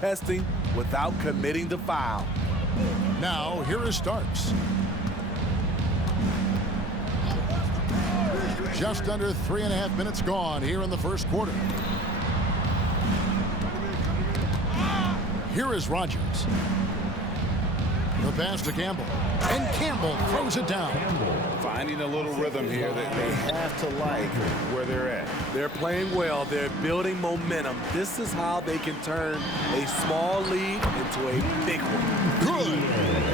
testing without committing the foul. Now, here is Starks. Just under 3.5 minutes gone here in the first quarter. Here is Rogers. The pass to Campbell. And Campbell throws it down. Finding a little rhythm here that they have to like where they're at. They're playing well. They're building momentum. This is how they can turn a small lead into a big one. Good.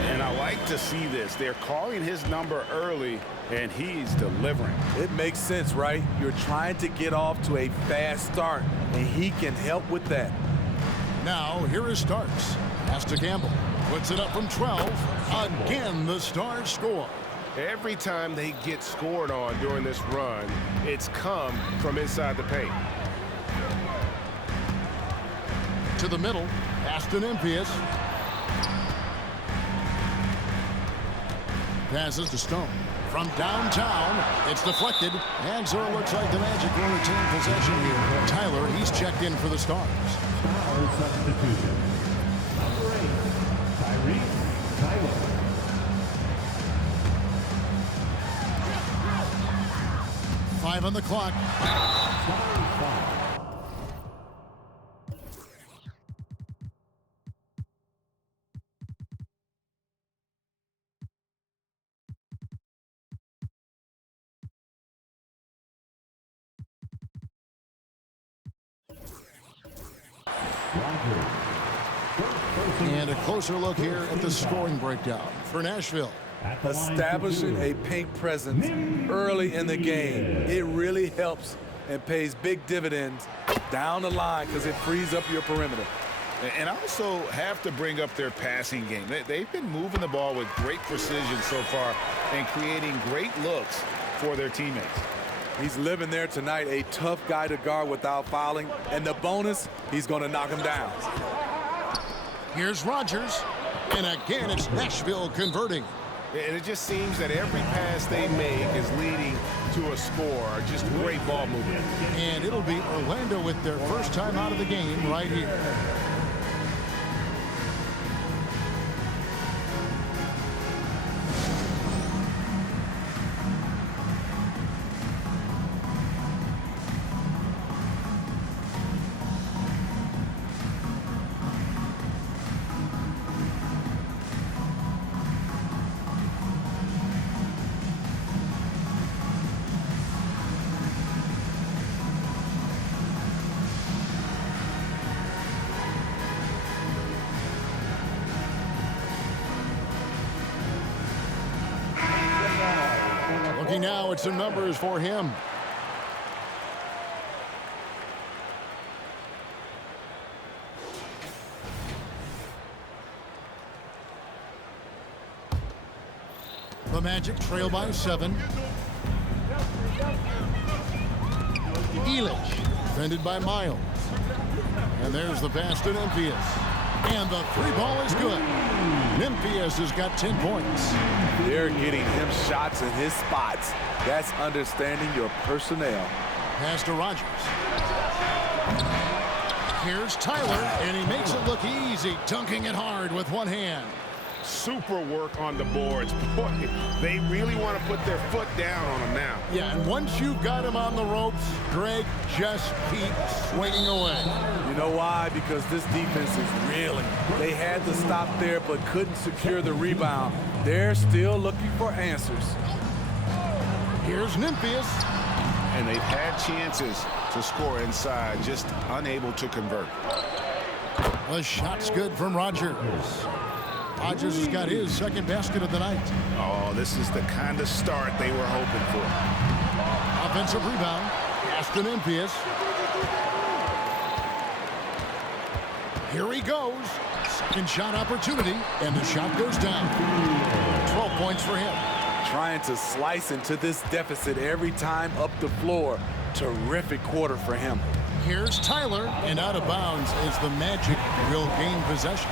And I like to see this. They're calling his number early, and he's delivering. It makes sense, right? You're trying to get off to a fast start, and he can help with that. Now, here is Starks. Pass to Campbell. Puts it up from 12. Again, the Stars score. Every time they get scored on during this run, it's come from inside the paint. To the middle. Pass to Nimphius. Passes to Stone. From downtown, it's deflected. And so it looks like the Magic will retain possession here. Tyler, he's checked in for the Stars. Foul substitution. Number 8, Tyrese Tyler. Five on the clock. And a closer look here at the scoring breakdown for Nashville. Establishing a paint presence early in the game. It really helps and pays big dividends down the line because it frees up your perimeter. And also have to bring up their passing game. They've been moving the ball with great precision so far and creating great looks for their teammates. He's living there tonight, a tough guy to guard without fouling. And the bonus, he's going to knock him down. Here's Rogers. And again, it's Nashville converting. And it just seems that every pass they make is leading to a score. Just great ball movement. And it'll be Orlando with their first time out of the game right here. Looking now at some numbers for him. The Magic trail by 7. Elich, defended by Miles. And there's the pass to Nimphius. And the three ball is good. Nimphius has got 10 points. They're getting him shots in his spots. That's understanding your personnel. Pass to Rogers. Here's Tyler, and he makes it look easy, dunking it hard with one hand. Super work on the boards. Boy, they really want to put their foot down on him now. Yeah, and once you've got him on the ropes, Greg, just keep swinging away. You know why? Because this defense is reeling. They had to stop there but couldn't secure the rebound. They're still looking for answers. Here's Nimphius. And they've had chances to score inside, just unable to convert. The shot's good from Rogers. Rogers has got his second basket of the night. Oh, this is the kind of start they were hoping for. Offensive rebound. Pass to Nimphius. Here he goes. Second shot opportunity, and the shot goes down. 12 points for him. Trying to slice into this deficit every time up the floor. Terrific quarter for him. Here's Tyler, and out of bounds as the Magic will gain possession.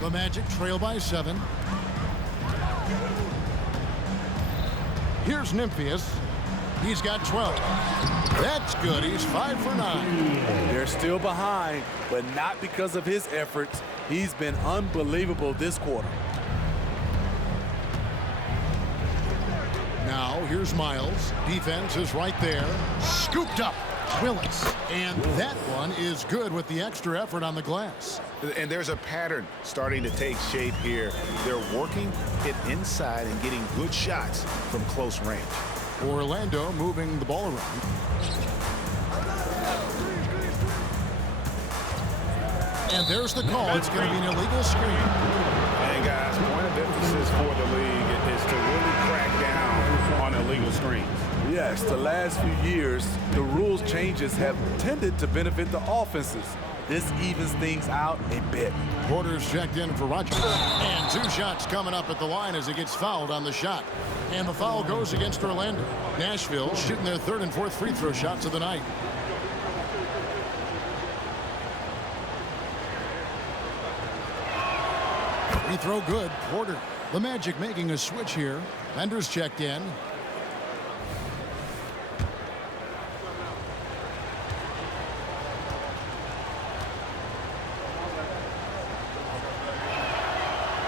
The Magic trail by 7. Here's Nimphius. He's got 12. That's good. He's 5 for 9. They're still behind, but not because of his efforts. He's been unbelievable this quarter. Now, here's Miles. Defense is right there. Scooped up. Willis. And that one is good with the extra effort on the glass. And there's a pattern starting to take shape here. They're working it inside and getting good shots from close range. Orlando moving the ball around. And there's the call. It's going to be an illegal screen. And guys, point of emphasis for the league is to really crack down on illegal screens. Yes, the last few years, the rules changes have tended to benefit the offenses. This evens things out a bit. Porter's checked in for Rogers. And 2 shots coming up at the line as he gets fouled on the shot. And the foul goes against Orlando. Nashville shooting their 3rd and 4th free throw shots of the night. Free throw good. Porter. The Magic making a switch here. Bender's checked in.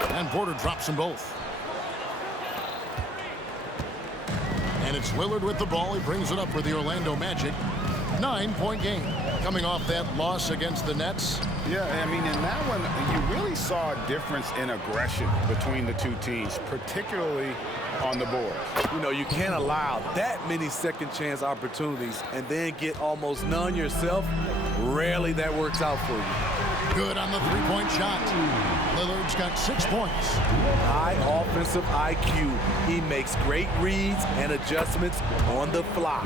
And Porter drops them both. And it's Lillard with the ball. He brings it up for the Orlando Magic. 9-point game. Coming off that loss against the Nets. Yeah, I mean, in that one, you really saw a difference in aggression between the two teams, particularly on the board. You know, you can't allow that many second chance opportunities and then get almost none yourself. Rarely that works out for you. Good on the 3-point shot. Lillard's got 6 points. High offensive IQ. He makes great reads and adjustments on the fly.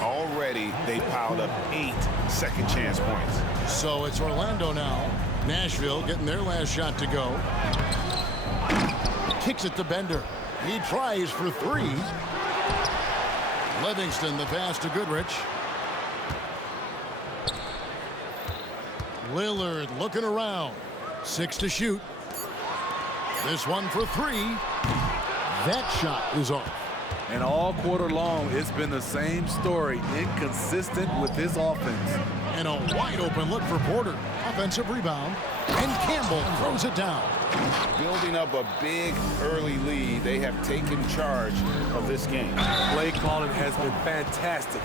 Already, they piled up 8 second chance points. So it's Orlando now. Nashville getting their last shot to go. Kicks it to Bender. He tries for 3. Livingston the pass to Goodrich. Lillard looking around. 6 to shoot. This one for 3. That shot is off. And all quarter long, it's been the same story. Inconsistent with this offense. And a wide open look for Porter. Offensive rebound. And Campbell throws it down. Building up a big early lead, they have taken charge of this game. Play calling has been fantastic.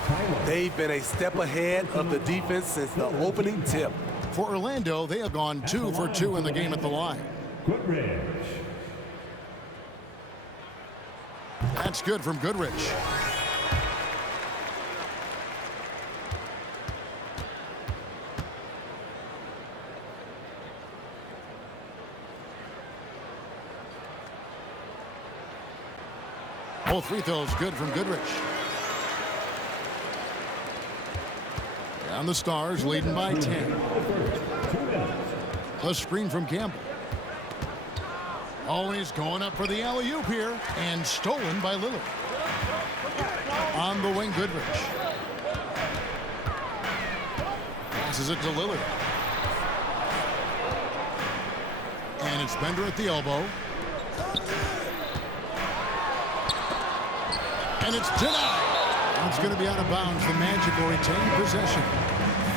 They've been a step ahead of the defense since the opening tip. For Orlando, they have gone 2 for 2 in the game at the line. Goodrich. That's good from Goodrich. Both free throws good from Goodrich. And the Stars leading by 10. A screen from Campbell. Always going up for the alley-oop here. And stolen by Lillard. On the wing, Goodrich. Passes it to Lillard. And it's Bender at the elbow. And it's denied. It's going to be out of bounds. The Magic will retain possession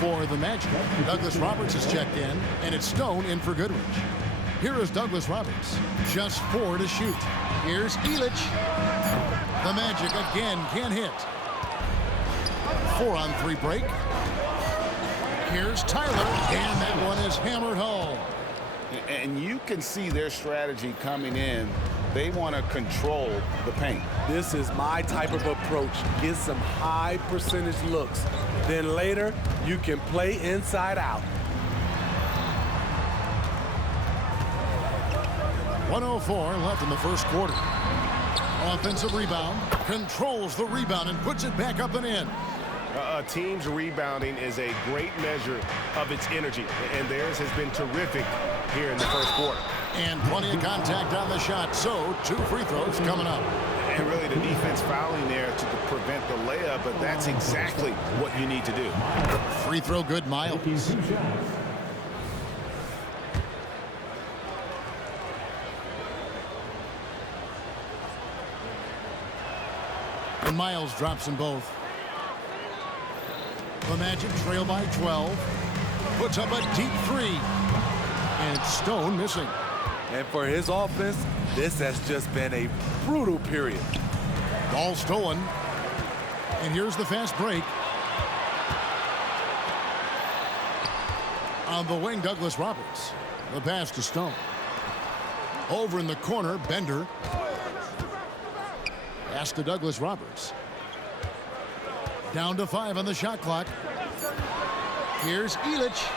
for the Magic. Douglas Roberts is checked in, and it's Stone in for Goodrich. Here is Douglas Roberts. Just 4 to shoot. Here's Elich. The Magic again can't hit. 4-on-3 break. Here's Tyler, and that one is hammered home. And you can see their strategy coming in. They want to control the paint. This is my type of approach. Get some high percentage looks. Then later, you can play inside out. 1:04 left in the first quarter. Offensive rebound. Controls the rebound and puts it back up and in. A team's rebounding is a great measure of its energy, and theirs has been terrific here in the first quarter. And plenty of contact on the shot, so 2 free throws coming up. And really the defense fouling there to prevent the layup, but that's exactly what you need to do. Free throw good, Miles. And Miles drops them both. The Magic trail by 12. Puts up a deep three. And Stone missing. And for his offense, this has just been a brutal period. Ball stolen. And here's the fast break. On the wing, Douglas Roberts. The pass to Stone. Over in the corner, Bender. Pass to Douglas Roberts. Down to 5 on the shot clock. Here's Elich.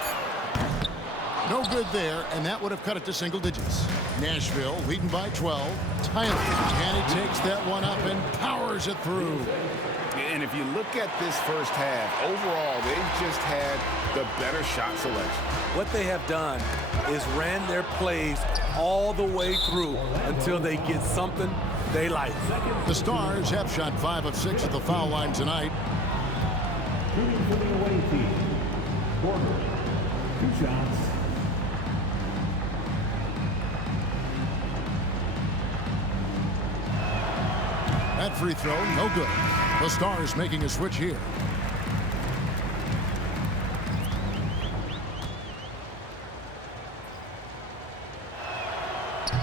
No good there, and that would have cut it to single digits. Nashville leading by 12. Tyler, and he takes that one up and powers it through. And if you look at this first half, overall, they've just had the better shot selection. What they have done is ran their plays all the way through until they get something they like. The Stars have shot 5 of 6 at the foul line tonight. Shooting for the away team. Porter, 2 shots. That free throw, no good. The Stars making a switch here.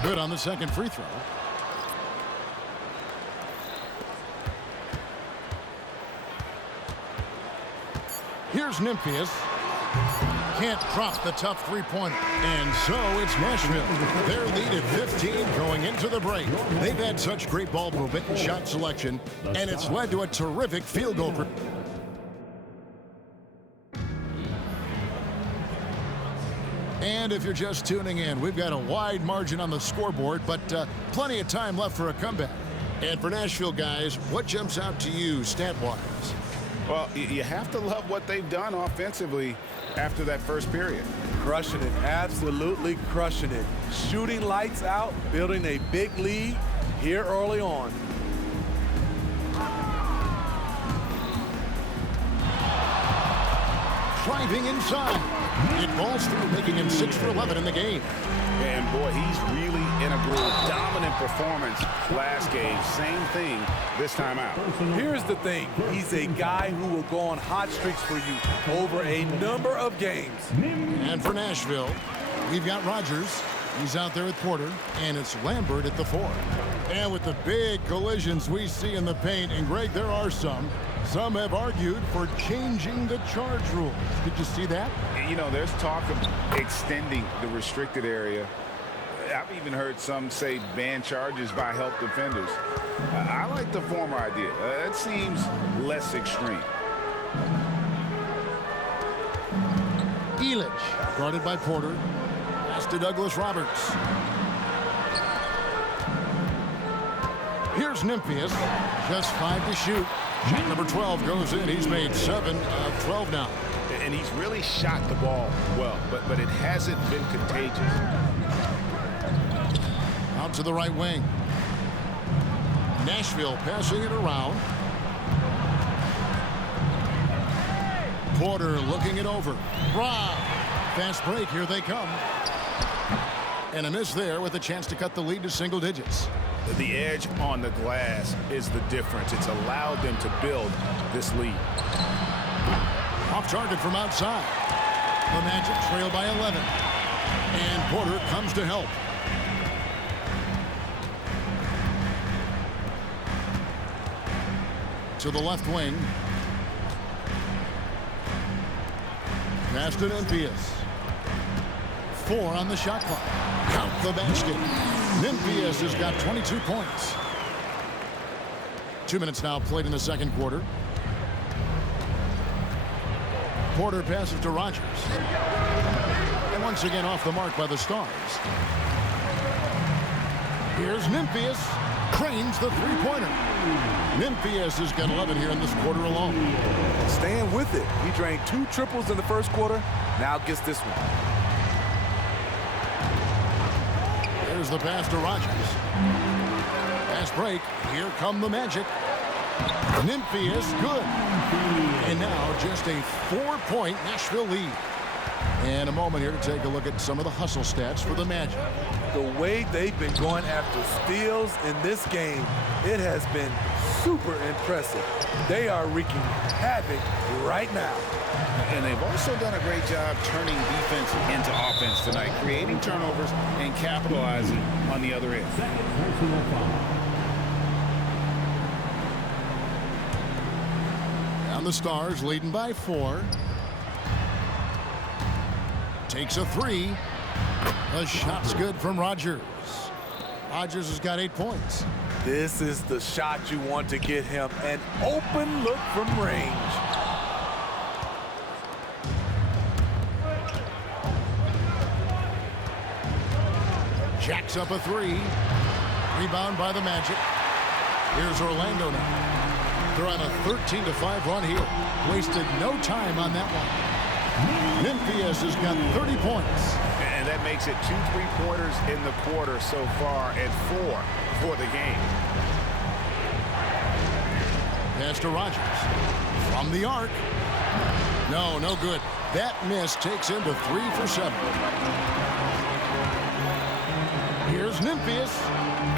Good on the second free throw. Here's Nimphius. Can't drop the tough three-pointer. And so it's Nashville. Their lead at 15 going into the break. They've had such great ball movement and shot selection, and it's led to a terrific field goal. And if you're just tuning in, we've got a wide margin on the scoreboard, but plenty of time left for a comeback. And for Nashville, guys, what jumps out to you stat-wise? Well, you have to love what they've done offensively after that first period. Crushing it, absolutely crushing it. Shooting lights out, building a big lead here early on. Driving inside. It falls through, making him 6 for 11 in the game. And boy, he's really in a groove. Dominant performance last game. Same thing this time out. Here's the thing. He's a guy who will go on hot streaks for you over a number of games. And for Nashville, we've got Rogers. He's out there with Porter, and it's Lambert at the 4. And with the big collisions we see in the paint, and Greg, there are some have argued for changing the charge rules. Did you see that? You know, there's talk of extending the restricted area. I've even heard some say ban charges by help defenders. I like the former idea. It seems less extreme. Elich, guarded by Porter. Pass to Douglas Roberts. Here's Nimphius. Just 5 to shoot. Shot number 12 goes in. He's made 7 of 12 now. And he's really shot the ball well, but it hasn't been contagious. Out to the right wing. Nashville passing it around. Porter looking it over. Rob. Fast break. Here they come. And a miss there with a chance to cut the lead to single digits. The edge on the glass is the difference. It's allowed them to build this lead. Off target from outside. The Magic trail by 11. And Porter comes to help. To the left wing. Pass to Nimphius. 4 on the shot clock. Count the basket. Nimphius has got 22 points. 2 minutes now played in the second quarter. Porter passes to Rogers. And once again off the mark by the Stars. Here's Nimphius. Cranes the three-pointer. Nimphius has got 11 here in this quarter alone. Staying with it. He drained 2 triples in the first quarter. Now gets this one. There's the pass to Rogers. Fast break. Here come the Magic. Nimphius, good. And now just a 4-point Nashville lead. And a moment here to take a look at some of the hustle stats for the Magic. The way they've been going after steals in this game, it has been super impressive. They are wreaking havoc right now. And they've also done a great job turning defense into offense tonight, creating turnovers and capitalizing on the other end. And the Stars leading by 4. Takes a 3. The shot's good from Rogers. Rogers has got 8 points. This is the shot you want to get him. An open look from range. Jacks up a 3. Rebound by the Magic. Here's Orlando now. They're on a 13-5 run here. Wasted no time on that one. Nimphius has got 30 points. And that makes it 2 3-pointers in the quarter so far and 4 for the game. Pass to Rogers. From the arc. No good. That miss takes him to 3 for 7. Here's Nimphius.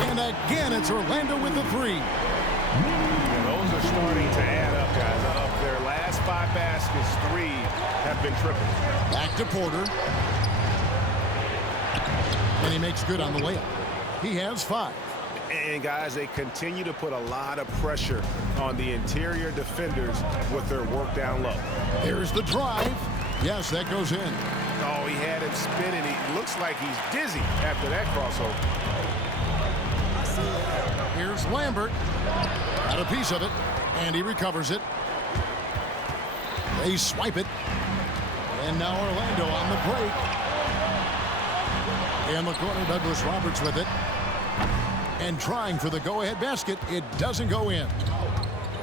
And again, it's Orlando with the 3. And those are starting to add up, guys. Of their last 5 baskets, 3 have been triple. Back to Porter. And he makes good on the layup. He has 5. And, guys, they continue to put a lot of pressure on the interior defenders with their work down low. Here's the drive. Yes, that goes in. Oh, he had it spinning. He looks like he's dizzy after that crossover. Here's Lambert. Got a piece of it, and he recovers it. They swipe it. And now Orlando on the break. In the corner, Douglas Roberts with it. And trying for the go-ahead basket. It doesn't go in.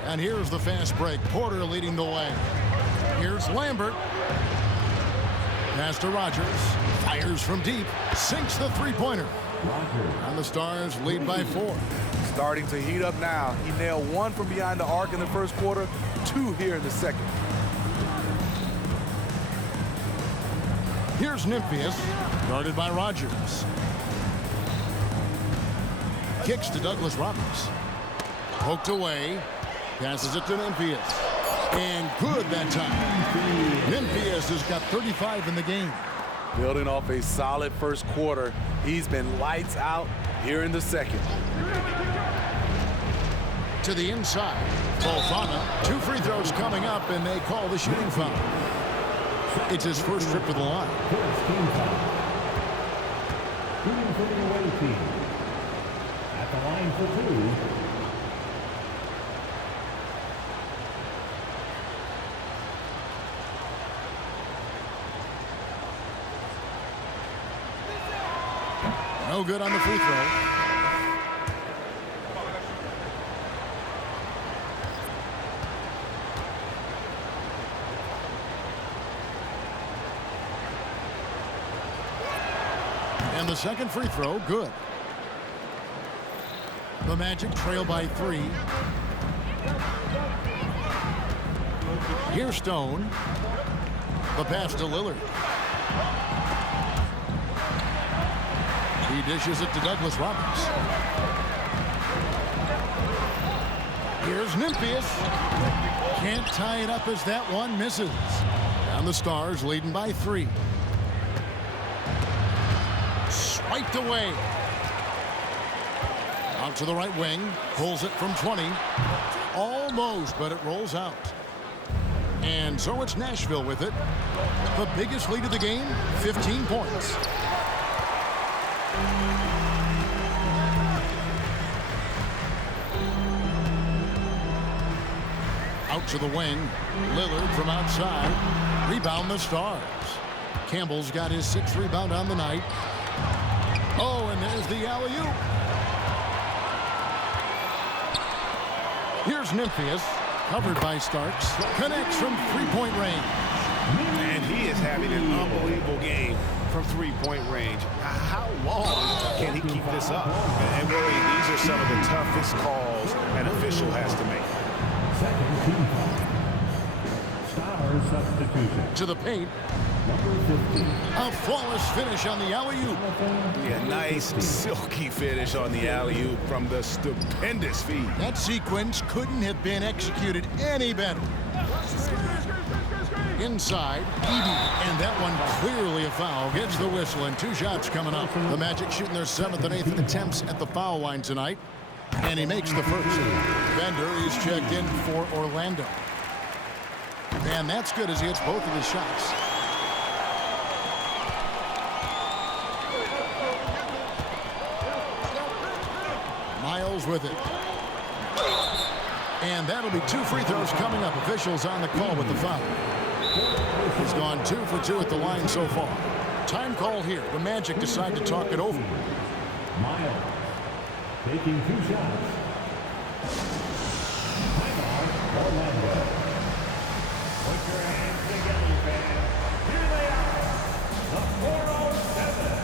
And here's the fast break. Porter leading the way. Here's Lambert. Pass to Rogers. Fires from deep. Sinks the three-pointer. And the Stars lead by 4. Starting to heat up now. He nailed 1 from behind the arc in the first quarter, 2 here in the second. Here's Nimphius, guarded by Rogers. Kicks to Douglas Roberts. Poked away. Passes it to Nimphius. And good that time. Nimphius has got 35 in the game. Building off a solid first quarter, he's been lights out here in the second. To the inside. Fofana. 2 free throws coming up, and they call the shooting foul. It's his first trip to the line. First team foul. Shooting for the away team. At the line for 2. No good on the free throw. And the second free throw, good. The Magic trail by 3. Here's Stone. The pass to Lillard. He dishes it to Douglas Roberts. Here's Nimphius. Can't tie it up as that one misses. And the Stars leading by 3. Swiped away. Out to the right wing. Pulls it from 20. Almost, but it rolls out. And so it's Nashville with it. The biggest lead of the game, 15 points. Out to the wing. Lillard from outside. Rebound the Stars. Campbell's got his 6th rebound on the night. Oh, and there's the alley-oop. Here's Nimphius. Covered by Starks. Connects from three-point range. And he is having an unbelievable game from three-point range. How long can he keep this up? And really, these are some of the toughest calls an official has to make. Second team foul. Stars substitution. To the paint. Number 15. A flawless finish on the alley-oop. Yeah, nice, silky finish on the alley-oop from the stupendous feed. That sequence couldn't have been executed any better. Inside, Eby, and that one clearly a foul. Gets the whistle, and 2 shots coming up. The Magic shooting their 7th and 8th attempts at the foul line tonight, and he makes the first. Bender is checked in for Orlando. And that's good as he hits both of his shots. Miles with it. And that'll be 2 free throws coming up. Officials on the call with the foul. He's gone 2 for 2 at the line so far. Time call here. The Magic decide to talk it over. Miles taking 2 shots. Timeout, Orlando. Put your hands together, fans. Here they are, the 407.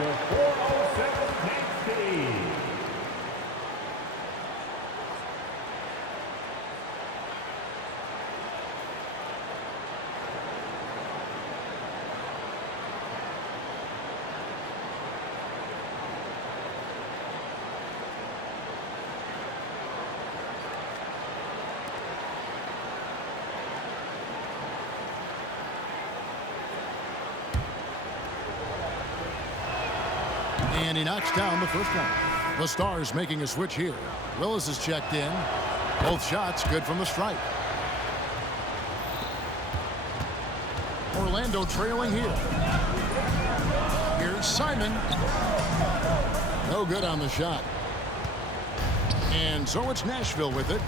The 407 takes the lead. And he knocks down the first one. The Stars making a switch here. Willis is checked in. Both shots good from the stripe. Orlando trailing here. Here's Simon. No good on the shot. And so it's Nashville with it.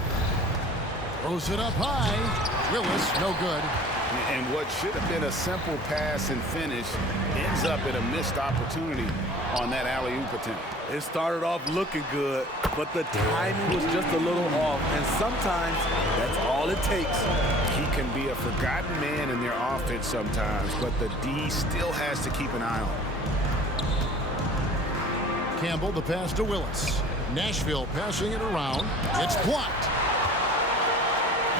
Throws it up high. Willis, no good. And what should have been a simple pass and finish ends up in a missed opportunity on that alley-oop attempt. It started off looking good, but the timing was just a little off, and sometimes that's all it takes. He can be a forgotten man in their offense sometimes, but the D still has to keep an eye on him. Campbell, the pass to Willis. Nashville passing it around. It's blocked.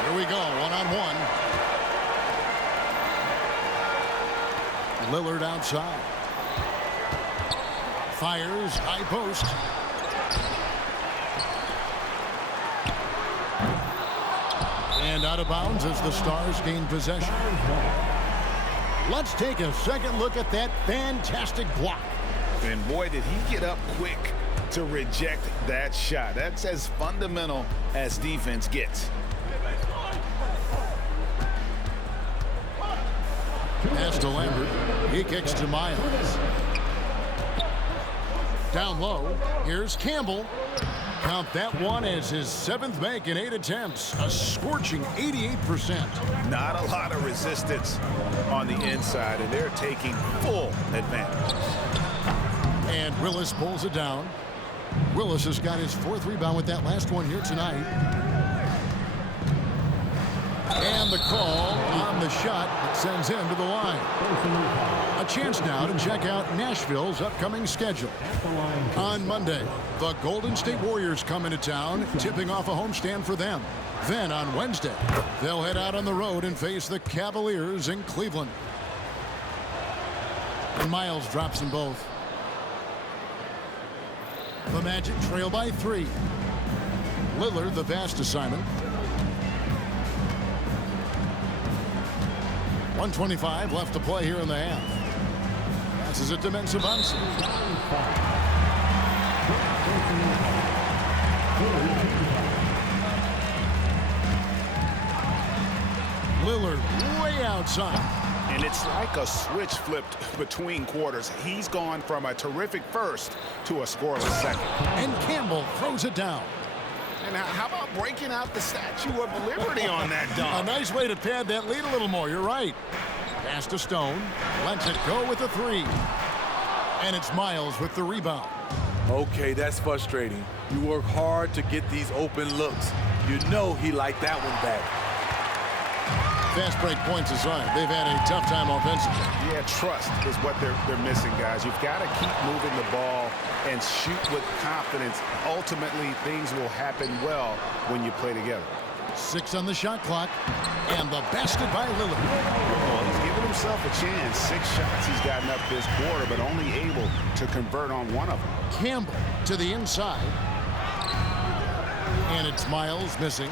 Here we go, one-on-one. Lillard outside. Fires, high post. And out of bounds as the Stars gain possession. Let's take a second look at that fantastic block. And boy, did he get up quick to reject that shot. That's as fundamental as defense gets. Pass to Lambert. He kicks to Miles. Down low. Here's Campbell. Count that one as his 7th make in 8 attempts. A scorching 88%. Not a lot of resistance on the inside, and they're taking full advantage. And Willis pulls it down. Willis has got his 4th rebound with that last one here tonight. And the call on the shot that sends him to the line. A chance now to check out Nashville's upcoming schedule. On Monday, the Golden State Warriors come into town, tipping off a homestand for them. Then on Wednesday, they'll head out on the road and face the Cavaliers in Cleveland. And Miles drops them both. The Magic trail by 3. Lillard, the fast assignment. 1:25 left to play here in the half. Passes it to Nimphius. Lillard way outside. And it's like a switch flipped between quarters. He's gone from a terrific first to a scoreless second. And Campbell throws it down. And how about breaking out the Statue of Liberty on that dunk? A nice way to pad that lead a little more. You're right. Pass to Stone. Lets it go with the 3. And it's Miles with the rebound. Okay, that's frustrating. You work hard to get these open looks. You know he liked that one back. Fast break points aside, they've had a tough time offensively. Yeah, trust is what they're missing, guys. You've got to keep moving the ball and shoot with confidence. Ultimately, things will happen well when you play together. 6 on the shot clock, and the basket by Lillard. Well, he's given himself a chance. 6 shots he's gotten up this quarter, but only able to convert on one of them. Campbell to the inside. And it's Miles missing.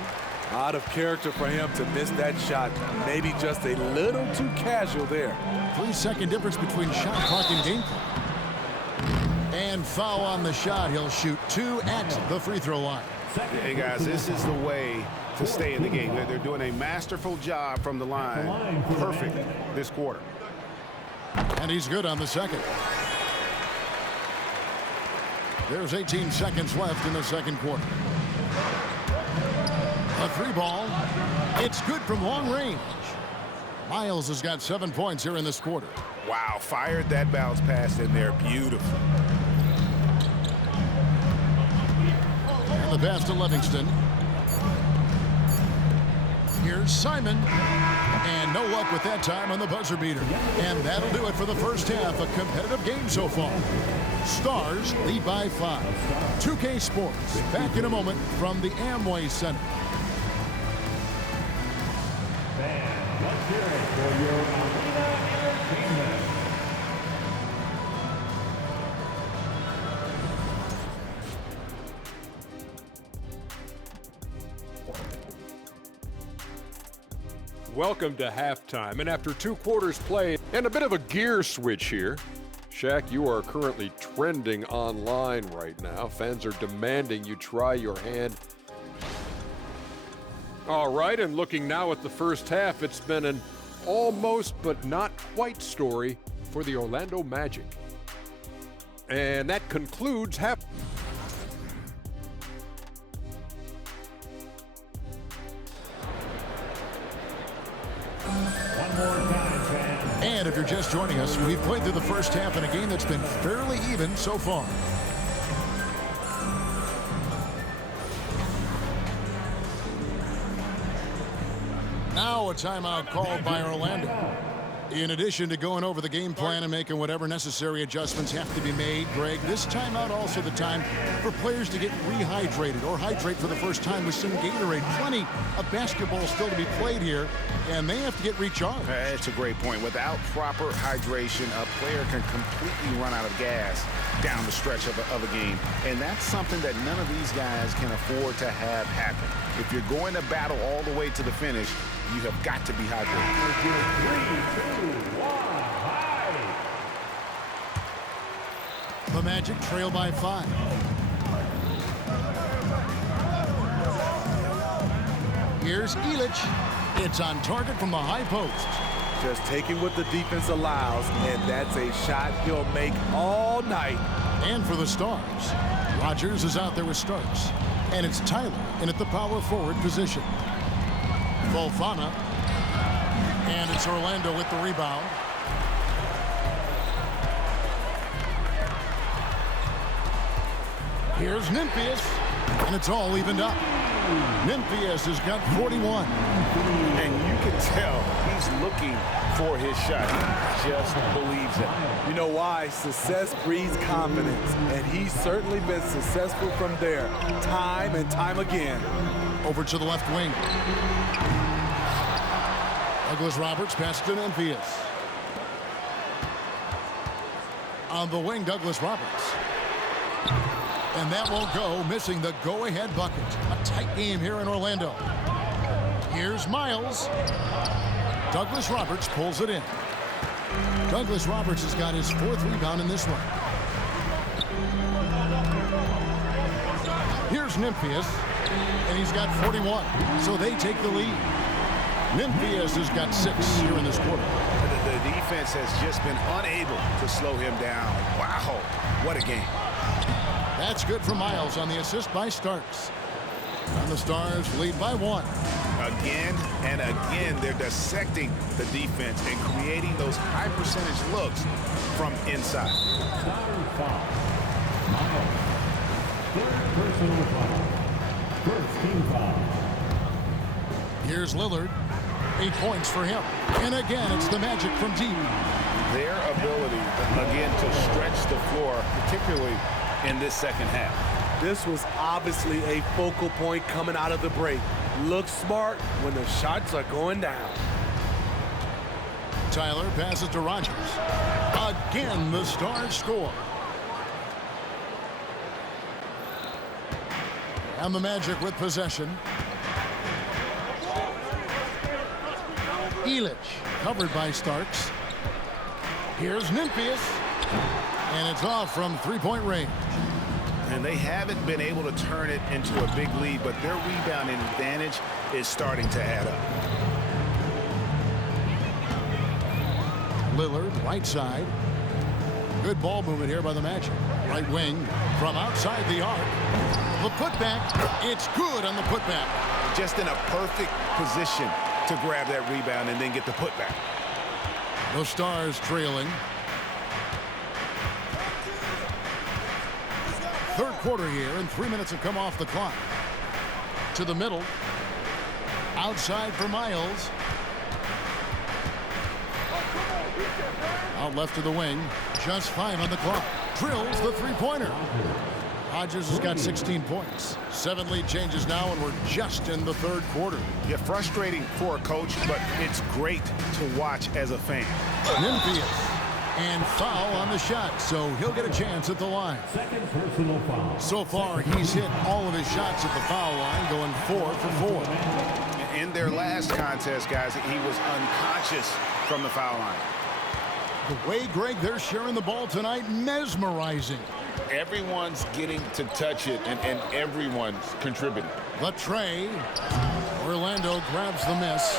Out of character for him to miss that shot. Maybe just a little too casual there. 3-second difference between shot clock and game clock. And foul on the shot. He'll shoot 2 at the free throw line. Hey, guys, this is the way to stay in the game. They're doing a masterful job from the line. Perfect this quarter. And he's good on the second. There's 18 seconds left in the second quarter. A 3 ball. It's good from long range. Miles has got 7 points here in this quarter. Wow, fired that bounce pass in there. Beautiful. And the pass to Livingston. Here's Simon. And no luck with that time on the buzzer beater. And that'll do it for the first half. A competitive game so far. Stars lead by 5. 2K Sports back in a moment from the Amway Center. And let's hear it for your arena entertainment. Welcome to halftime, and after 2 quarters played and a bit of a gear switch here, Shaq, you are currently trending online right now. Fans are demanding you try your hand. All right, and looking now at the first half, it's been an almost but not quite story for the Orlando Magic. And that concludes half. And if you're just joining us, we've played through the first half in a game that's been fairly even so far. Now a timeout called by Orlando. In addition to going over the game plan and making whatever necessary adjustments have to be made, Greg, this timeout also the time for players to get rehydrated or hydrate for the first time with some Gatorade. Plenty of basketball still to be played here, and they have to get recharged. That's a great point. Without proper hydration, a player can completely run out of gas down the stretch of a game. And that's something that none of these guys can afford to have happen. If you're going to battle all the way to the finish, you have got to be hydrated. 3, 2, 1, high. The Magic trail by 5. Here's Illich. It's on target from the high post. Just taking what the defense allows, and that's a shot he'll make all night. And for the Stars, Rogers is out there with Starks. And it's Tyler in at the power forward position. Fofana. And it's Orlando with the rebound. Here's Nimphius. And it's all evened up. Nimphius has got 41. And you can tell he's looking for his shot. He just believes it. You know why? Success breeds confidence, and he's certainly been successful from there, time and time again. Over to the left wing. Douglas Roberts passes to Nimphius. On the wing, Douglas Roberts. And that won't go, missing the go-ahead bucket. A tight game here in Orlando. Here's Miles. Douglas Roberts pulls it in. Douglas Roberts has got his 4th rebound in this one. Here's Nimphius, and he's got 41, so they take the lead. Nimphius has got 6 here in this quarter. The defense has just been unable to slow him down. Wow, what a game. That's good for Miles on the assist by Starks. And the Stars lead by 1. Again and again, they're dissecting the defense and creating those high-percentage looks from inside. Starting foul. Miles. 3rd personal foul. 1st team foul. Here's Lillard. 8 points for him. And again, it's the Magic from deep. Their ability, again, to stretch the floor, particularly in this second half. This was obviously a focal point coming out of the break. Look smart when the shots are going down. Tyler passes to Rogers. Again, the Stars score. And the Magic with possession. Elich, covered by Starks. Here's Nimphius. And it's off from 3-point range. And they haven't been able to turn it into a big lead, but their rebounding advantage is starting to add up. Lillard, right side. Good ball movement here by the Magic. Right wing from outside the arc. The putback. It's good on the putback. Just in a perfect position to grab that rebound and then get the putback. The Stars trailing. 3rd quarter here, and 3 minutes have come off the clock. To the middle. Outside for Miles. Out left to the wing. Just 5 on the clock. Drills the 3-pointer. Rogers has got 16 points. 7 lead changes now, and we're just in the 3rd quarter. Yeah, frustrating for a coach, but it's great to watch as a fan. Nimphius. And foul on the shot, so he'll get a chance at the line. 2nd personal foul. So far, he's hit all of his shots at the foul line, going 4 for 4. In their last contest, guys, he was unconscious from the foul line. The way, Greg, they're sharing the ball tonight, mesmerizing. Everyone's getting to touch it, and everyone's contributing. The tray. Orlando grabs the miss.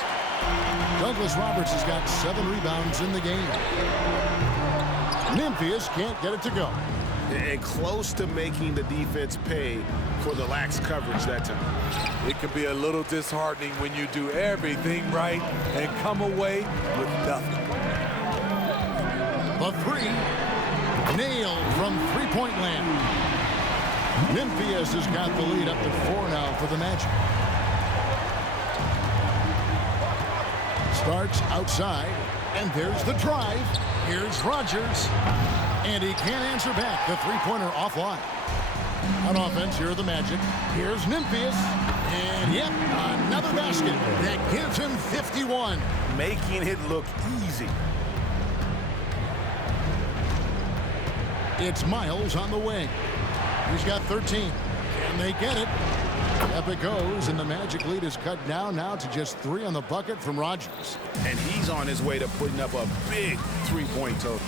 Douglas Roberts has got 7 rebounds in the game. Nimphius can't get it to go. And close to making the defense pay for the lax coverage that time. It can be a little disheartening when you do everything right and come away with nothing. The 3. Nailed from 3-point land. Nimphius has got the lead up to 4 now for the Magic. Starts outside, and there's the drive. Here's Rogers, and he can't answer back. The 3-pointer offline. On offense, here are the Magic. Here's Nimphius, and yep, another basket that gives him 51. Making it look easy. It's Miles on the wing. He's got 13. Can they get it? Up it goes, and the Magic lead is cut down now to just 3 on the bucket from Rogers. And he's on his way to putting up a big 3-point total.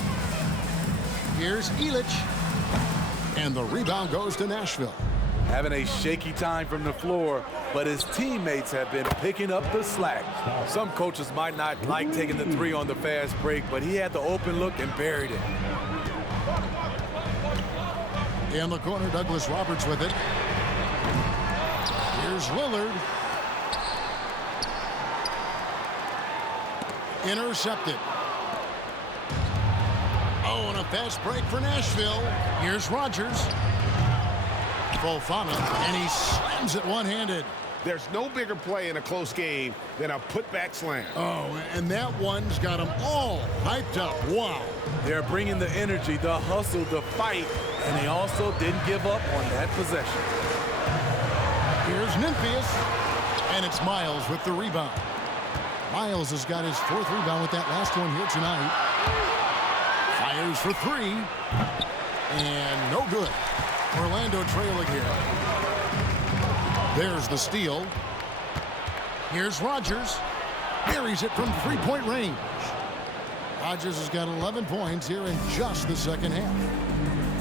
Here's Elich. And the rebound goes to Nashville. Having a shaky time from the floor, but his teammates have been picking up the slack. Some coaches might not like taking the 3 on the fast break, but he had the open look and buried it. In the corner, Douglas Roberts with it. Here's Lillard. Intercepted. Oh, and a fast break for Nashville. Here's Rogers. Fofana, and he slams it one-handed. There's no bigger play in a close game than a putback slam. Oh, and that one's got them all hyped up. Wow. They're bringing the energy, the hustle, the fight, and they also didn't give up on that possession. Here's Nimphius, and it's Miles with the rebound. Miles has got his 4th rebound with that last one here tonight. Fires for 3, and no good. Orlando trailing here. There's the steal. Here's Rodgers. Buries it from three-point range. Rodgers has got 11 points here in just the second half.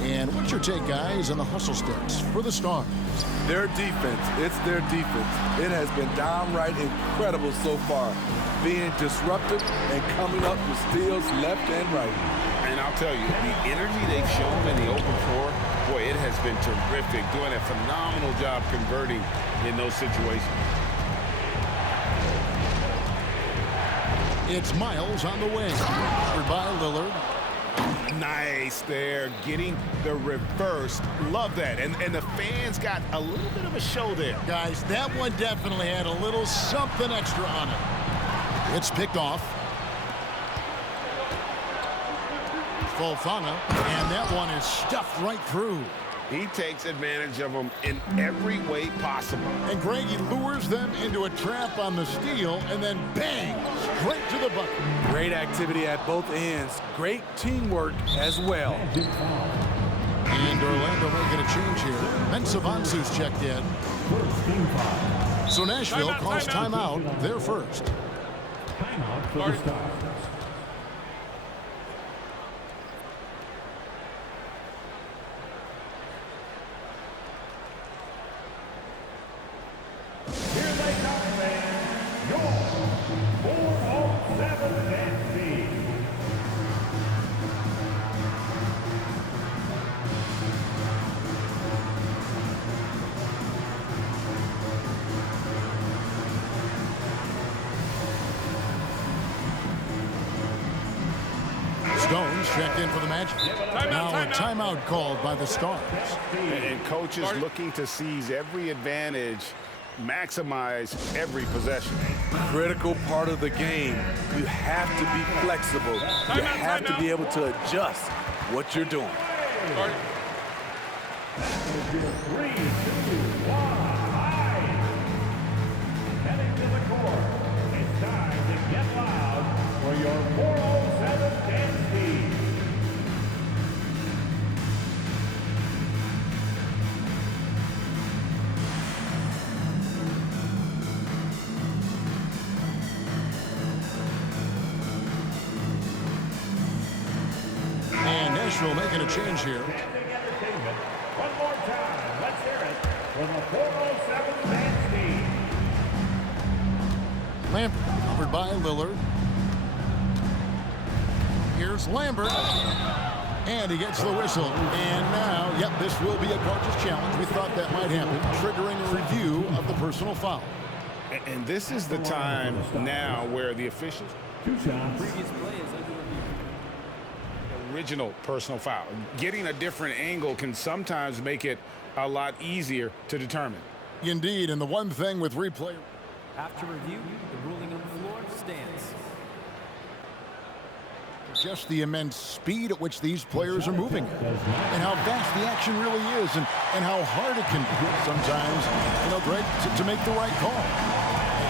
And what's your take, guys, on the hustle steps for the Stars? Their defense, it's their defense. It has been downright incredible so far, being disruptive and coming up with steals left and right. And I'll tell you, the energy they've shown in the open floor, boy, it has been terrific, doing a phenomenal job converting in those situations. It's Miles on the wing. Covered by Lillard. Nice there, getting the reverse. Love that. And the fans got a little bit of a show there. Guys, that one definitely had a little something extra on it. It's picked off. Fofana, and that one is stuffed right through. He takes advantage of them in every way possible. And Greg, he lures them into a trap on the steal, and then bang, straight to the bucket. Great activity at both ends. Great teamwork as well. And Orlando making a change here. Mensah-Bonsu's checked in. So Nashville calls timeout. They're first. Timeout for the Stars. Here they come, man. Your 407 dance team. Stones checked in for the Magic. Now a timeout called by the Stars. And coaches looking to seize every advantage, maximize every possession. Critical part of the game. You have to be flexible. You have to be able to adjust what you're doing. 3, 2, 1, high. Heading to the court. It's time to get loud for your 407 dance team. And Nashville making a change here. Entertainment. One more time. Let's hear it for the 407 dance team. Lambert covered by Lillard. Here's Lambert. And he gets the whistle. And now, yep, this will be a Gorgeous challenge. We thought that might happen, triggering a review of the personal foul. And this is the time now where the officials... 2 shots. Original personal foul. Getting a different angle can sometimes make it a lot easier to determine. Indeed, and the one thing with replay... After review, the ruling on the floor stands. Just the immense speed at which these players are moving and how fast the action really is and how hard it can be sometimes, Greg, to make the right call.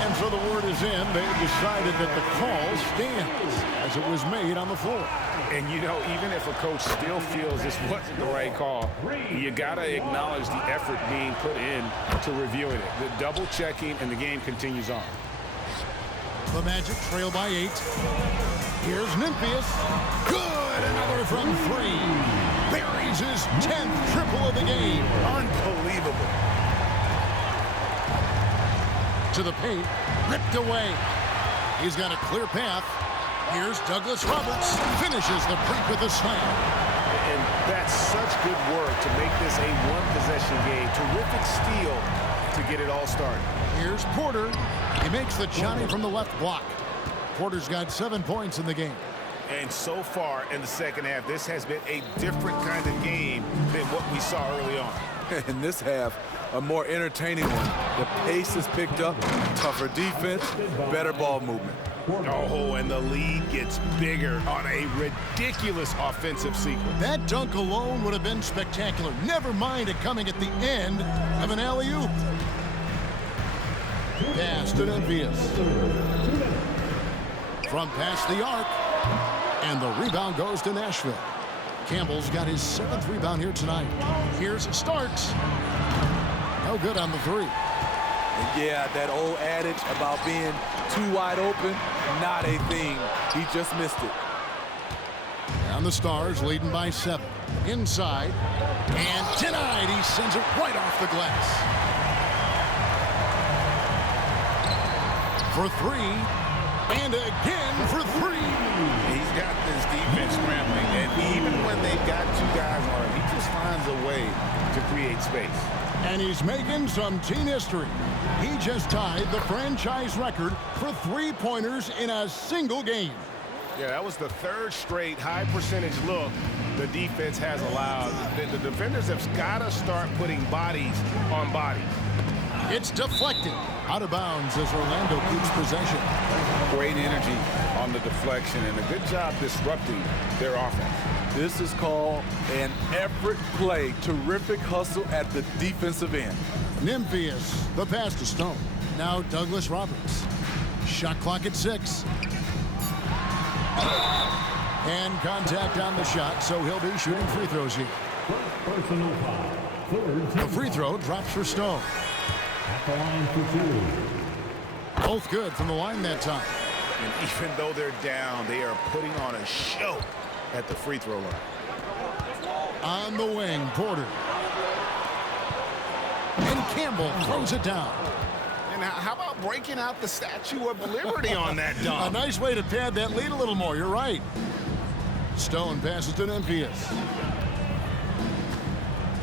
And so the word is in. They've decided that the call stands as it was made on the floor. And even if a coach still feels this wasn't the right call, you got to acknowledge the effort being put in to reviewing it. The double checking, and the game continues on. The Magic trail by 8. Here's Nimphius. Good! Another from 3. Buries his 10th triple of the game. Unbelievable. To the paint. Ripped away. He's got a clear path. Here's Douglas Roberts. Finishes the break with a slam. And that's such good work to make this a one-possession game. Terrific steal to get it all started. Here's Porter. He makes the Johnny from the left block. Porter's got 7 points in the game. And so far in the second half, this has been a different kind of game than what we saw early on. In this half, a more entertaining one. The pace is picked up, tougher defense, better ball movement. Oh, and the lead gets bigger on a ridiculous offensive sequence. That dunk alone would have been spectacular. Never mind it coming at the end of an alley-oop. Pass to Nimphius. From past the arc. And the rebound goes to Nashville. Campbell's got his 7th rebound here tonight. Here's Starks. No good on the three. And yeah, that old adage about being too wide open, not a thing. He just missed it. And the Stars leading by 7. Inside. And denied. He sends it right off the glass. For 3. And again for 3. He's got this defense scrambling, and even when they've got 2 guys on him, he just finds a way to create space. And he's making some team history. He just tied the franchise record for 3-pointers in a single game. Yeah, that was the 3rd straight high percentage look the defense has allowed. The defenders have got to start putting bodies on bodies. It's deflected. Out of bounds as Orlando keeps possession. Great energy on the deflection and a good job disrupting their offense. This is called an effort play. Terrific hustle at the defensive end. Nimphius, the pass to Stone. Now Douglas Roberts. Shot clock at 6. And contact on the shot, so he'll be shooting free throws here. Personal foul. The free throw drops for Stone. At the line for 2. Both good from the line that time. And even though they're down, they are putting on a show at the free throw line. On the wing, Porter. And Campbell throws it down. And how about breaking out the Statue of Liberty on that dunk? A nice way to pad that lead a little more. You're right. Stone passes to Nimphius.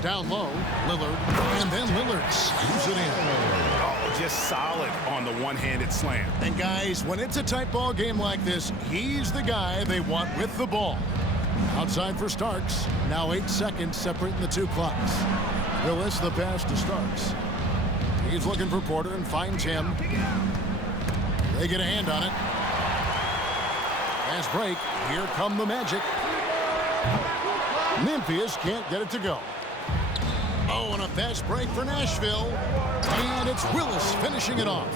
Down low, Lillard. And then Lillard scoops it in. Oh, just solid on the one-handed slam. And guys, when it's a tight ball game like this, he's the guy they want with the ball. Outside for Starks. Now 8 seconds separating the 2 clocks. Willis, the pass to Starks. He's looking for Porter and finds him. They get a hand on it. Fast break. Here come the Magic. Nimphius can't get it to go. Oh, and a fast break for Nashville. And it's Willis finishing it off.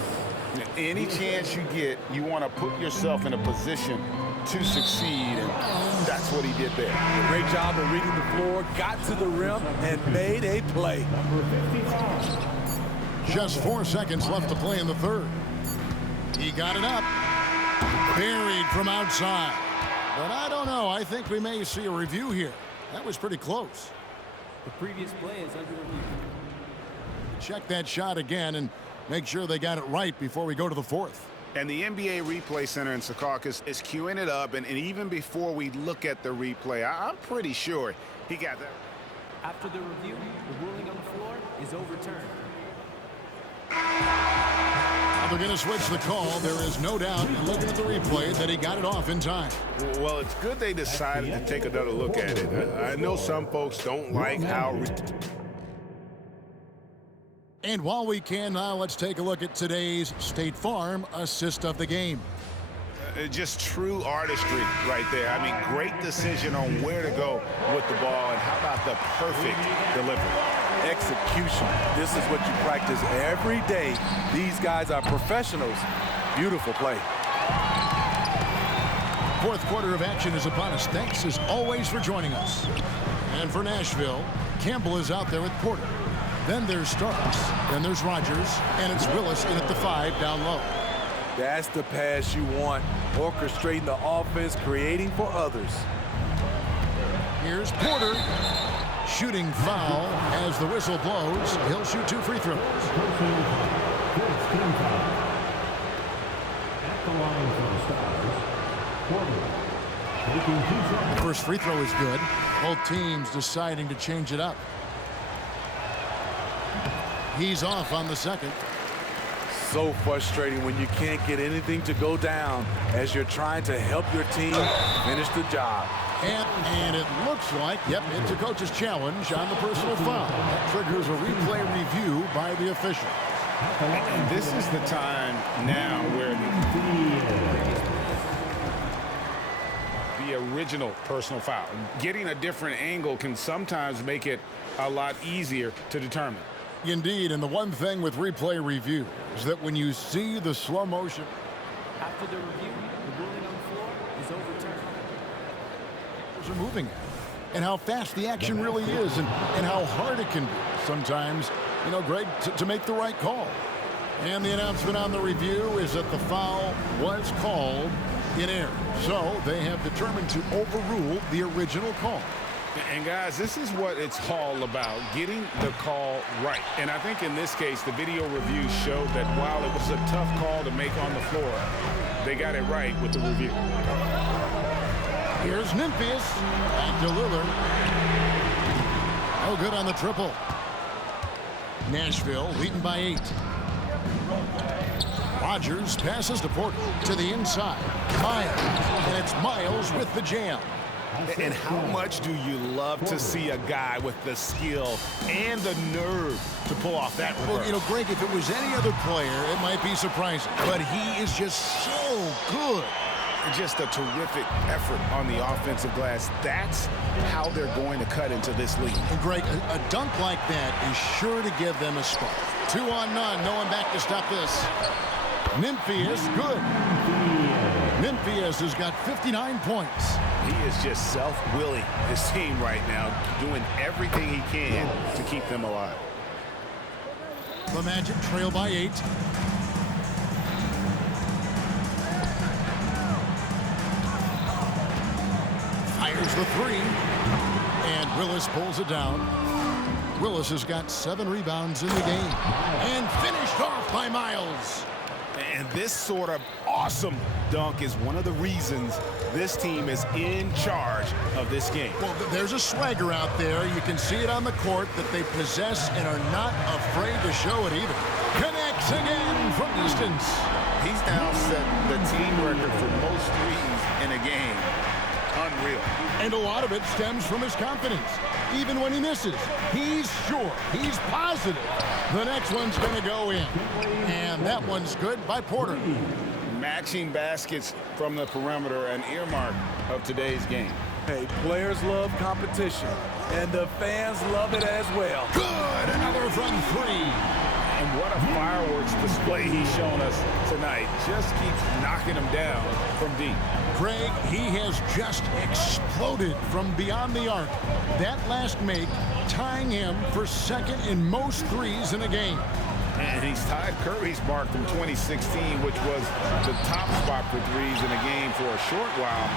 Any chance you get, you want to put yourself in a position to succeed, and that's what he did there. Great job of reading the floor, got to the rim, and made a play. Just 4 seconds left to play in the 3rd. He got it up. Buried from outside. But I don't know. I think we may see a review here. That was pretty close. The previous play is under review. Check that shot again and make sure they got it right before we go to the 4th. And the NBA Replay Center in Secaucus is queuing it up, and even before we look at the replay, I'm pretty sure he got that. After the review, the ruling on the floor is overturned. They're going to switch the call. There is no doubt, looking at the replay, that he got it off in time. Well, it's good they decided to take another look at it. I know some folks don't like how... And while we can now, let's take a look at today's State Farm assist of the game. Just true artistry right there. I mean, great decision on where to go with the ball, and how about the perfect delivery? Execution. This is what you practice every day. These guys are professionals. Beautiful play. 4th quarter of action is upon us. Thanks as always for joining us. And for Nashville, Campbell is out there with Porter. Then there's Starks. Then there's Rogers. And it's Willis in at the 5 down low. That's the pass you want. Orchestrating the offense, creating for others. Here's Porter. Shooting foul as the whistle blows. He'll shoot 2 free throws. At the line for the Stars, The first free throw is good. Both teams deciding to change it up. He's off on the 2nd. So frustrating when you can't get anything to go down as you're trying to help your team finish the job. And it looks like, yep, it's a coach's challenge on the personal foul. That triggers a replay review by the official. And this is the time now where the original personal foul. Getting a different angle can sometimes make it a lot easier to determine. Indeed, and the one thing with replay review is that when you see the slow motion. After the review, the ruling on the floor is overturned. Are moving. and how fast the action really is and how hard it can be sometimes, you know, Greg, to make the right call. And the announcement on the review is that the foul was called in error. So they have determined to overrule the original call. And guys, this is what it's all about, getting the call right. And I think in this case, the video review showed that while it was a tough call to make on the floor, they got it right with the review. Here's Nimphius. Back to Lillard. Oh, good on the triple. Nashville leading by 8. Rodgers passes to Porter to the inside. Miles, and it's Miles with the jam. And how much do you love to see a guy with the skill and the nerve to pull off that reverse? Well, you know, Greg, if it was any other player, it might be surprising. But he is just so good. Just a terrific effort on the offensive glass. That's how they're going to cut into this league. And Greg, a dunk like that is sure to give them a spark. 2 on none, no one back to stop this. Nimphius, good. Nimphius has got 59 points. He is just self-willing, this team right now, doing everything he can to keep them alive. The Magic trail by 8. Fires the 3. And Willis pulls it down. Willis has got 7 rebounds in the game. And finished off by Miles. And this sort of awesome dunk is one of the reasons this team is in charge of this game. Well, there's a swagger out there. You can see it on the court that they possess and are not afraid to show it either. Connects again from distance. He's now set the team record for most threes in a game. Unreal. And a lot of it stems from his confidence. Even when he misses, he's sure, he's positive the next one's going to go in. And that one's good by Porter. Matching baskets from the perimeter, an earmark of today's game. Hey, players love competition, and the fans love it as well. Good, another from 3. And what a fireworks display he's shown us tonight. Just keeps knocking them down from deep. Greg, he has just exploded from beyond the arc. That last make tying him for second in most threes in a game. And he's tied Curry's mark from 2016, which was the top spot for threes in a game for a short while.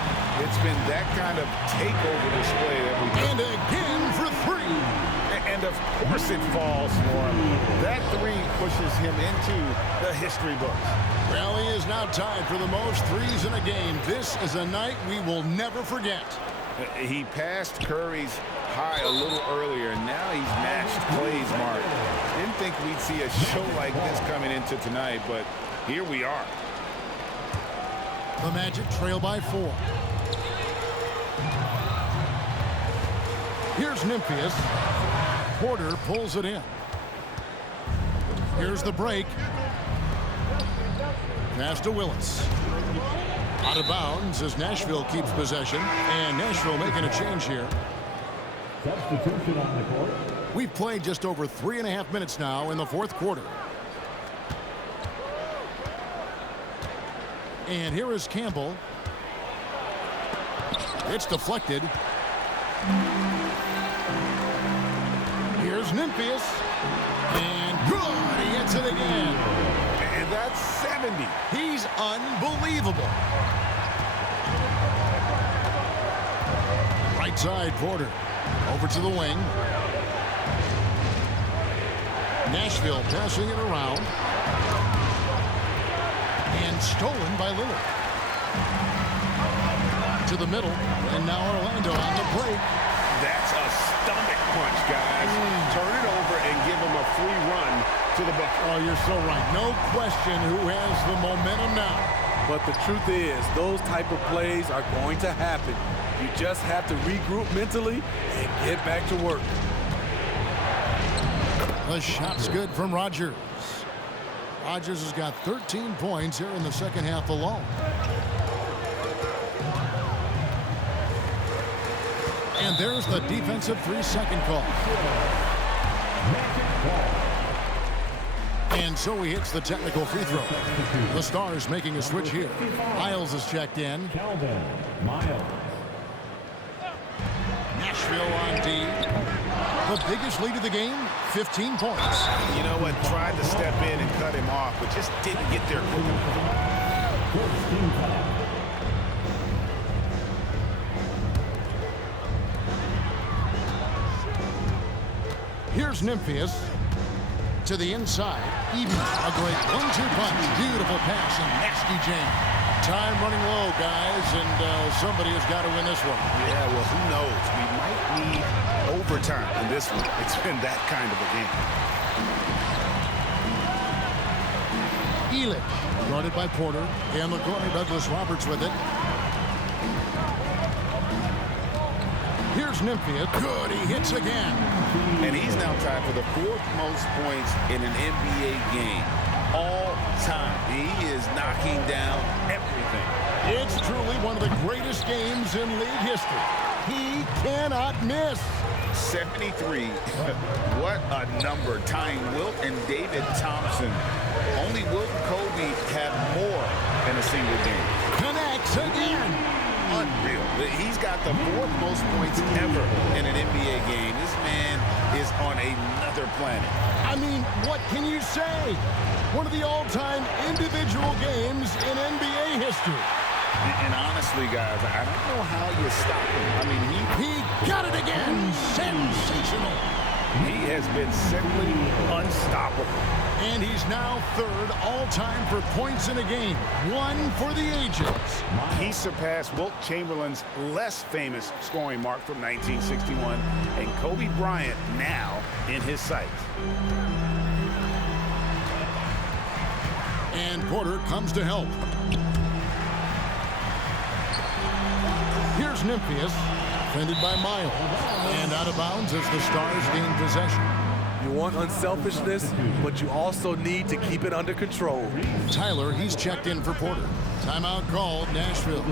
It's been that kind of takeover display that we... And again for 3. And of course it falls for him. That 3 pushes him into the history books. Well, he is now tied for the most threes in a game. This is a night we will never forget. He passed Curry's high a little earlier, and now he's matched Clay's mark. Didn't think we'd see a show like this coming into tonight, but here we are. The Magic trail by 4. Here's Nimphius. Porter pulls it in. Here's the break. Pass to Willis. Out of bounds as Nashville keeps possession. And Nashville making a change here. Substitution on the court. We've played just over 3.5 minutes now in the 4th quarter. And here is Campbell. It's deflected. Here's Nimphius. And good. He hits it again. And that's 70. He's unbelievable. Right side, Porter. Over to the wing. Nashville passing it around. And stolen by Lillard. To the middle. And now Orlando on the break. That's a stomach punch, guys. Turn it over and give him a free run to the bucket. Oh, you're so right. No question who has the momentum now. But the truth is, those type of plays are going to happen. You just have to regroup mentally and get back to work. The shot's good from Rodgers. Rodgers has got 13 points here in the second half alone. And there's the defensive 3-second call. And so he hits the technical free throw. The Stars making a switch here. Miles is checked in. Calvin Miles. Nashville on D. The biggest lead of the game, 15 points. You know what? Tried to step in and cut him off, but just didn't get there quick enough. Here's Nimphius to the inside. Even a great 1-2 punch. Beautiful pass and nasty jam. Time running low, guys, and somebody has got to win this one. Yeah, well, who knows? We might need overtime in this one. It's been that kind of a game. Elich, guarded by Porter. In the corner, Douglas Roberts with it. Here's Nimphius. Good, he hits again. And he's now tied for the 4th most points in an NBA game all time. He is knocking down everything. It's truly one of the greatest games in league history. He cannot miss. 73. What a number. Tying Wilt and David Thompson. Only Wilt and Kobe have more in a single game. Connects again. Unreal. He's got the 4th most points ever in an NBA game. This man is on another planet. I mean, what can you say? One of the all-time individual games in NBA history. And honestly, guys, I don't know how you stop him. I mean, he got it again. Sensational. He has been simply unstoppable. And he's now 3rd all-time for points in a game. 1 for the ages. He surpassed Wilt Chamberlain's less famous scoring mark from 1961, and Kobe Bryant now in his sights. And Porter comes to help. Here's Nimphius, defended by Miles, and out of bounds as the Stars gain possession. You want unselfishness, but you also need to keep it under control. Tyler, he's checked in for Porter. Timeout called, Nashville.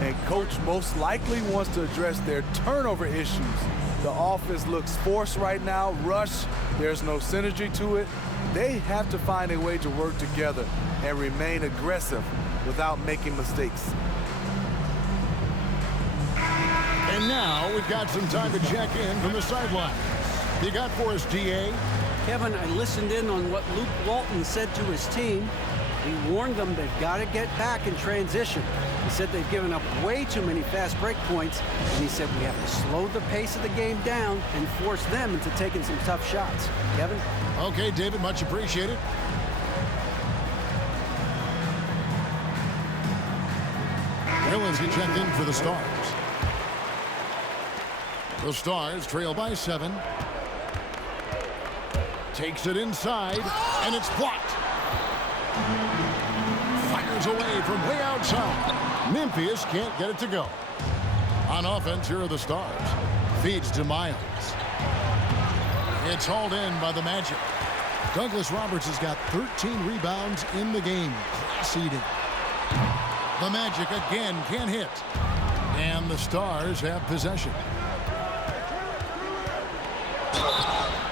And coach most likely wants to address their turnover issues. The offense looks forced right now, rush, there's no synergy to it. They have to find a way to work together and remain aggressive without making mistakes. And now we've got some time to check in from the sideline. You got for us, DA? Kevin, I listened in on what Luke Walton said to his team. He warned them they've got to get back in transition. He said they've given up way too many fast break points, and he said we have to slow the pace of the game down and force them into taking some tough shots. Kevin? Okay, David, much appreciated. Williams, he checked in for the Stars. The Stars trail by 7. Takes it inside, and it's blocked. Fires away from way outside. Nimphius can't get it to go. On offense, here are the Stars. Feeds to Miles. It's hauled in by the Magic. Douglas Roberts has got 13 rebounds in the game. Class eating. The Magic again can't hit. And the Stars have possession.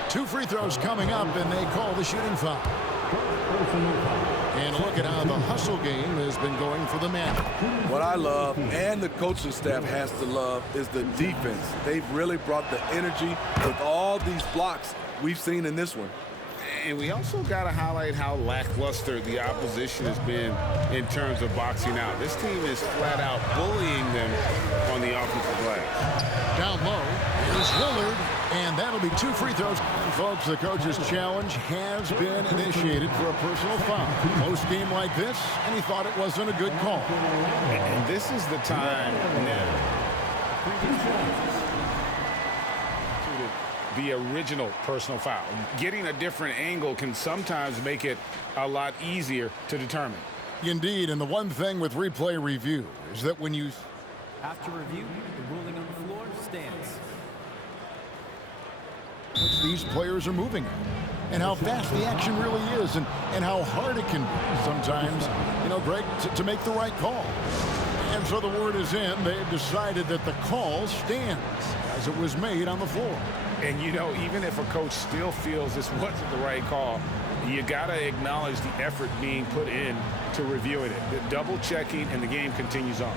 2 free throws coming up, and they call the shooting foul. And look at how the hustle game has been going for the Magic. What I love, and the coaching staff has to love, is the defense. They've really brought the energy with all these blocks we've seen in this one. And we also got to highlight how lackluster the opposition has been in terms of boxing out. This team is flat out bullying them on the offensive glass. Down low is Lillard, and that'll be 2 free throws. And folks, the coach's challenge has been initiated for a personal foul. Close game like this, and he thought it wasn't a good call. And this is the time now. The original personal foul. Getting a different angle can sometimes make it a lot easier to determine. Indeed, and the one thing with replay review is that when you... After review, the ruling on the floor stands. These players are moving at, and how fast the action really is, and how hard it can be sometimes, you know, Greg, to make the right call. And so the word is in. They've decided that the call stands as it was made on the floor. And, you know, even if a coach still feels this wasn't the right call, you got to acknowledge the effort being put in to reviewing it. The double checking, and the game continues on.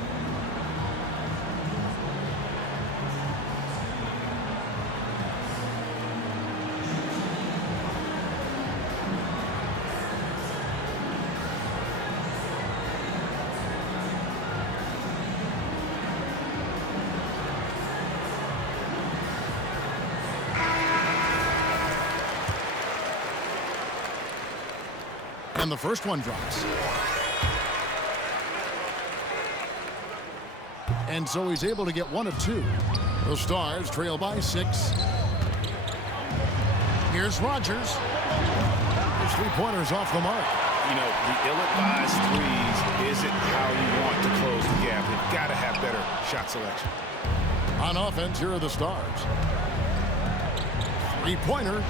And the first one drops. And so he's able to get one of two. The Stars trail by 6. Here's Rogers. His three-pointer's off the mark. You know, the ill-advised threes isn't how you want to close the gap. You've got to have better shot selection. On offense, here are the Stars. Three-pointer.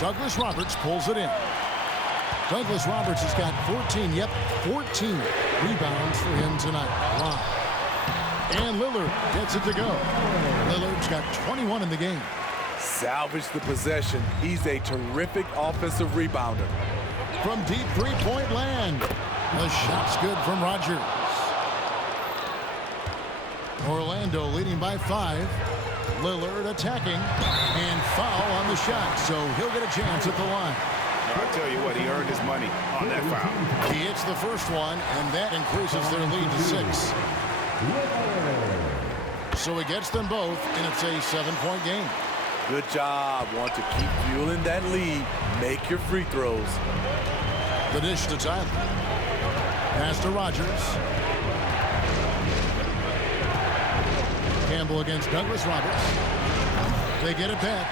Douglas Roberts pulls it in. Douglas Roberts has got 14 rebounds for him tonight. Wow. And Lillard gets it to go. Lillard's got 21 in the game. Salvage the possession. He's a terrific offensive rebounder. From deep three-point land. The shot's good from Rogers. Orlando leading by 5. Lillard attacking. And foul on the shot, so he'll get a chance at the line. I'll tell you what, he earned his money on that foul. He hits the first one, and that increases their lead to 6. So he gets them both, and it's a 7-point game. Good job. Want to keep fueling that lead. Make your free throws. The dish to Tyler. Pass to Rogers. Campbell against Douglas Roberts. They get it back.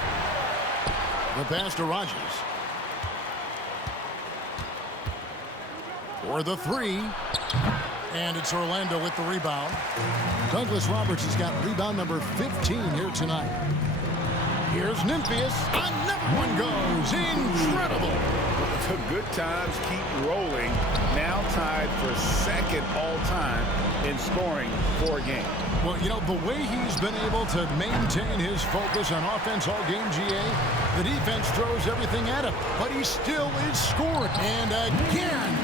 The pass to Rogers. For the 3. And it's Orlando with the rebound. Douglas Roberts has got rebound number 15 here tonight. Here's Nimphius. Another one goes. Incredible. The good times keep rolling. Now tied for second all-time in scoring for a game. Well, you know, the way he's been able to maintain his focus on offense all game, GA, the defense throws everything at him, but he still is scoring. And again.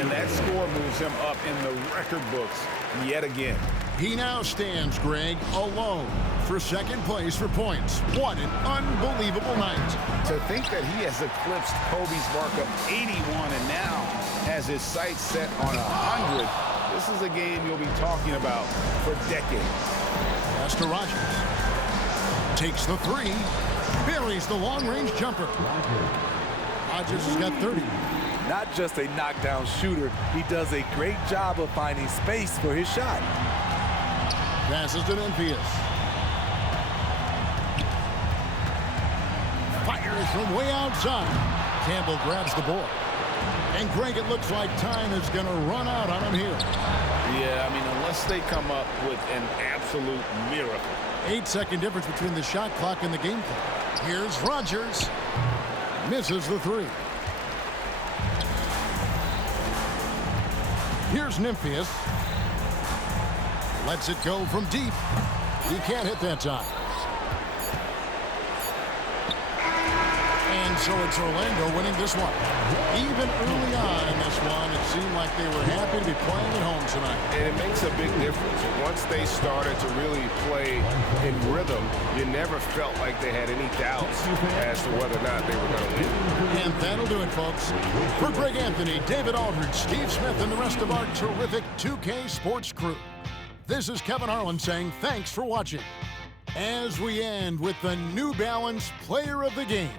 And that score moves him up in the record books yet again. He now stands, Greg, alone for second place for points. What an unbelievable night. To think that he has eclipsed Kobe's mark of 81 and now has his sights set on 100. This is a game you'll be talking about for decades. Pass to Rogers. Takes the 3. Buries the long-range jumper. Rogers has got 30. Not just a knockdown shooter, he does a great job of finding space for his shot. Passes to Nimphius. Fires from way outside. Campbell grabs the board. And Greg, it looks like time is going to run out on him here. Yeah, I mean, unless they come up with an absolute miracle. 8-second difference between the shot clock and the game clock. Here's Rogers. Misses the 3. Here's Nimphius. Lets it go from deep. He can't hit that time. And so it's Orlando winning this one. Even early on in this one, it seemed like they were happy to be playing at home tonight. And it makes a big difference. Once they started to really play in rhythm, you never felt like they had any doubts as to whether or not they were going to win. And that'll do it, folks. For Greg Anthony, David Aldridge, Steve Smith, and the rest of our terrific 2K Sports crew, this is Kevin Harlan saying thanks for watching. As we end with the New Balance Player of the Game.